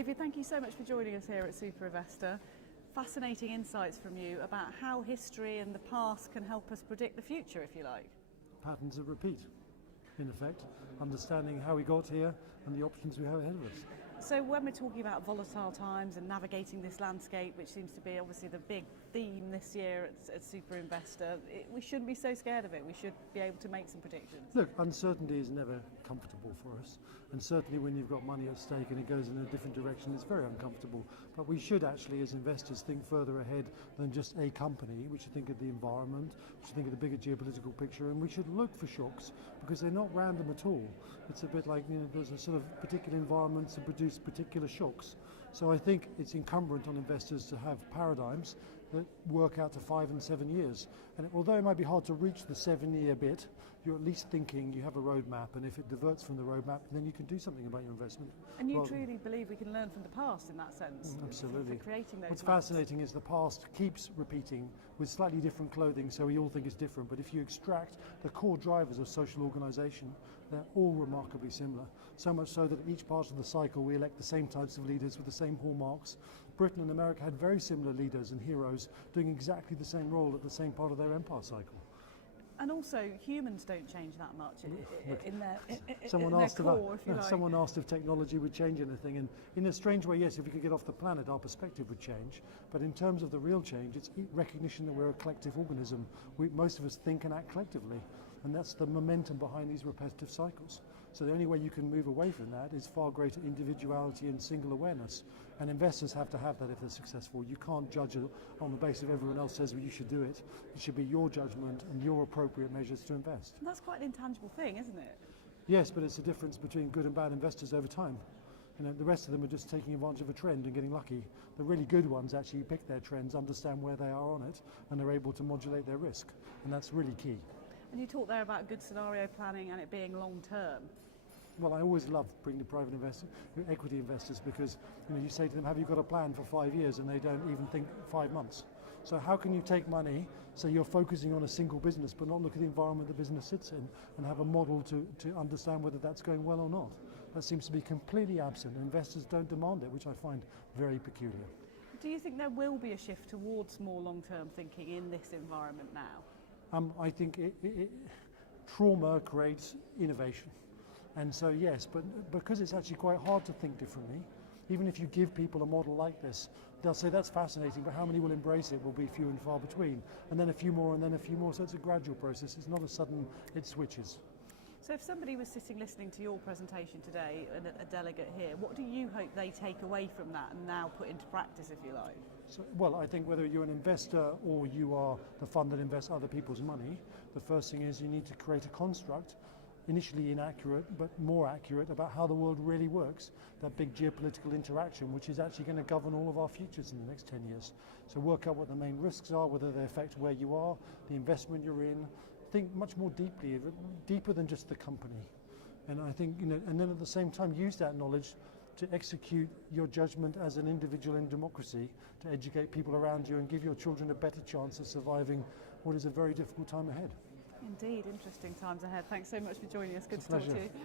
David, thank you so much for joining us here at Super Investor. Fascinating insights from you about how history and the past can help us predict the future, if you like. Patterns of repeat, in effect, understanding how we got here and the options we have ahead of us. So when we're talking about volatile times and navigating this landscape, which seems to be obviously the big theme this year at Super Investor, we shouldn't be so scared of it. We should be able to make some predictions. Look, uncertainty is never comfortable for us, and certainly when you've got money at stake and it goes in a different direction, it's very uncomfortable. But we should actually, as investors, think further ahead than just a company. We should think of the environment, we should think of the bigger geopolitical picture, and we should look for shocks because they're not random at all. It's a bit like, there's a sort of particular environments that produce particular shocks. So I think it's incumbent on investors to have paradigms that work out to 5 and 7 years. And although it might be hard to reach the 7-year bit, you're at least thinking you have a roadmap, and if it diverts from the roadmap, then you can do something about your investment. And you truly believe we can learn from the past in that sense? Absolutely. For creating those What's maps. fascinating is the past keeps repeating with slightly different clothing, so we all think it's different. But if you extract the core drivers of social organisation, they're all remarkably similar. So much so that at each part of the cycle we elect the same types of leaders with the same hallmarks. Britain and America had very similar leaders and heroes doing exactly the same role at the same part of their empire cycle. And also, humans don't change that much in their core, if you like. Someone asked if technology would change anything, and in a strange way, yes, if we could get off the planet, our perspective would change. But in terms of the real change, it's recognition that we're a collective organism. Most of us think and act collectively, and that's the momentum behind these repetitive cycles. So the only way you can move away from that is far greater individuality and single awareness. And investors have to have that if they're successful. You can't judge it on the basis of everyone else says, well, you should do it. It should be your judgment and your appropriate measures to invest. And that's quite an intangible thing, isn't it? Yes, but it's the difference between good and bad investors over time. The rest of them are just taking advantage of a trend and getting lucky. The really good ones actually pick their trends, understand where they are on it, and are able to modulate their risk. And that's really key. And you talked there about good scenario planning and it being long term. Well, I always love bringing the private equity investors, because you say to them, have you got a plan for 5 years? And they don't even think 5 months. So how can you take money, so you're focusing on a single business, but not look at the environment the business sits in and have a model to understand whether that's going well or not? That seems to be completely absent. Investors don't demand it, which I find very peculiar. Do you think there will be a shift towards more long-term thinking in this environment now? I think trauma creates innovation. And so yes, but because it's actually quite hard to think differently, even if you give people a model like this, they'll say that's fascinating, but how many will embrace it will be few and far between. And then a few more, and then a few more. So it's a gradual process. It's not a sudden, it switches. So if somebody was sitting listening to your presentation today, a delegate here, what do you hope they take away from that and now put into practice, if you like? Well, I think whether you're an investor or you are the fund that invests other people's money, the first thing is you need to create a construct, initially inaccurate, but more accurate, about how the world really works, that big geopolitical interaction, which is actually going to govern all of our futures in the next 10 years. So work out what the main risks are, whether they affect where you are, the investment you're in. Think much more deeply, deeper than just the company. And I think, and then at the same time use that knowledge to execute your judgment as an individual in democracy, to educate people around you and give your children a better chance of surviving what is a very difficult time ahead. Indeed, interesting times ahead. Thanks so much for joining us. Good It's to a talk to pleasure. you.